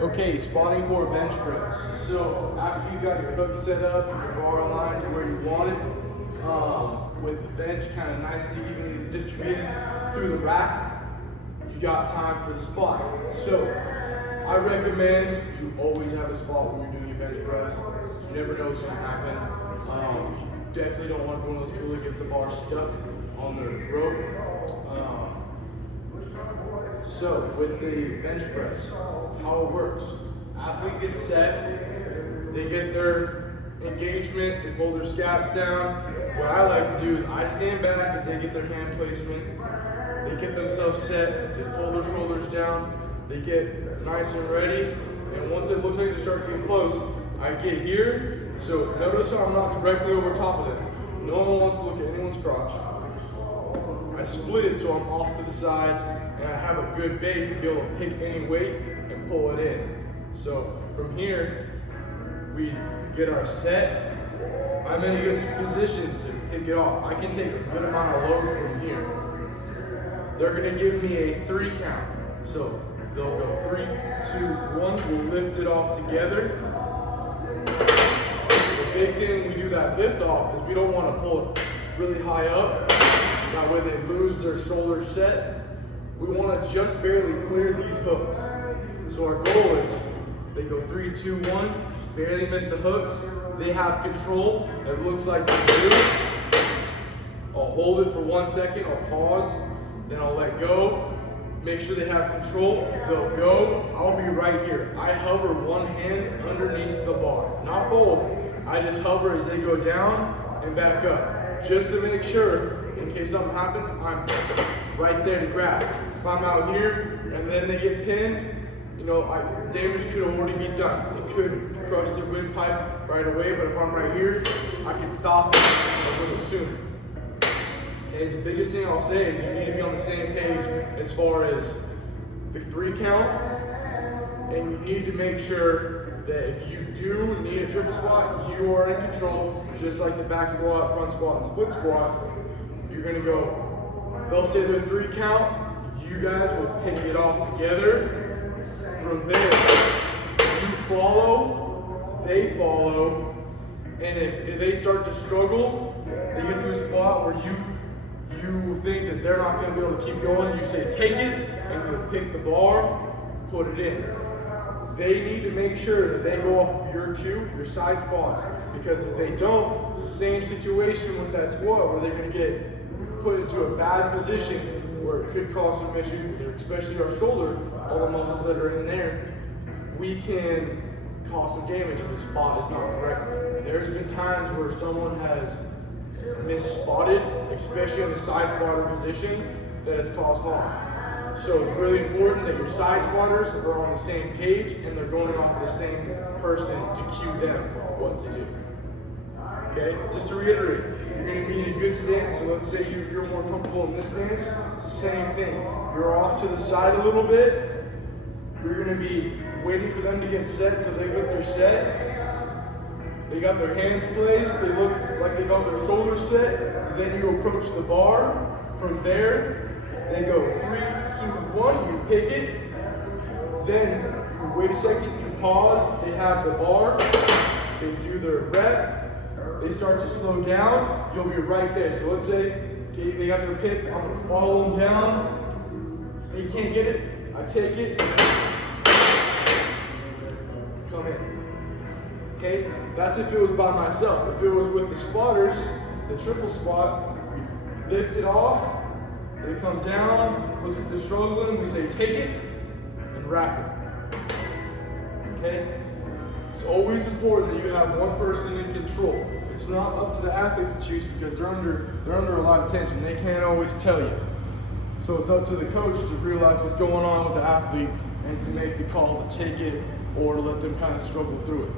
Okay, spotting for a bench press. So after you got your hook set up, your bar aligned to where you want it, with the bench kind of nicely evenly distributed through the rack, you got time for the spot. So I recommend you always have a spot when you're doing your bench press. You never know what's going to happen. You definitely don't want to be one of those people that get the bar stuck on their throat. So with the bench press, how it works, athlete gets set, they get their engagement, they pull their scaps down. What I like to do is I stand back as they get their hand placement, they get themselves set, they pull their shoulders down, they get nice and ready, and once it looks like they start getting close, I get here. So notice how I'm not directly over top of them. No one wants to look at anyone's crotch. I split it so I'm off to the side, and I have a good base to be able to pick any weight and pull it in. So from here, we get our set. I'm in a good position to pick it off. I can take a good amount of load from here. They're gonna give me a 3 count. So they'll go 3, 2, 1, we'll lift it off together. The big thing when we do that lift off is we don't wanna pull it really high up. That way they lose their shoulder set. We want to just barely clear these hooks. So our goal is they go 3, 2, 1, just barely miss the hooks. They have control. It looks like they do. I'll hold it for 1 second, I'll pause, then I'll let go. Make sure they have control. They'll go. I'll be right here. I hover one hand underneath the bar. Not both. I just hover as they go down and back up. Just to make sure, in case something happens, I'm right there to grab. If I'm out here and then they get pinned, you know, damage could already be done. It could crush the windpipe right away, but if I'm right here, I can stop it a little sooner. Okay, the biggest thing I'll say is you need to be on the same page as far as the 3 count, and you need to make sure that if you do need a triple squat, you are in control, just like the back squat, front squat, and split squat. You're gonna go, they'll say their 3 count, you guys will pick it off together. From there, you follow, they follow, and if they start to struggle, they get to a spot where you think that they're not gonna be able to keep going, you say take it, and you'll pick the bar, put it in. They need to make sure that they go off of your cue, your side spots, because if they don't, it's the same situation with that squat where they're gonna get put into a bad position where it could cause some issues with their, especially our shoulder, all the muscles that are in there. We can cause some damage if the spot is not correct. There's been times where someone has misspotted, especially in the side spotter position, that it's caused harm. So it's really important that your side spotters are on the same page and they're going off the same person to cue them what to do. Okay, just to reiterate, you're going to be in a good stance. So let's say you're more comfortable in this stance. It's the same thing. You're off to the side a little bit. You're going to be waiting for them to get set so they get their set. They got their hands placed. They look like they got their shoulders set. Then you approach the bar. From there, they go 3, 2, 1. You pick it. Then you wait a second. You pause. They have the bar. They do their rep. They start to slow down, you'll be right there. So let's say, okay, they got their pick, I'm gonna follow them down. They can't get it, I take it, come in. Okay, that's if it was by myself. If it was with the spotters, the triple squat, we lift it off, they come down, looks at the struggling, we say take it, and rack it. Okay? It's always important that you have one person in control. It's not up to the athlete to choose because they're under a lot of tension. They can't always tell you. So it's up to the coach to realize what's going on with the athlete and to make the call to take it or to let them kind of struggle through it.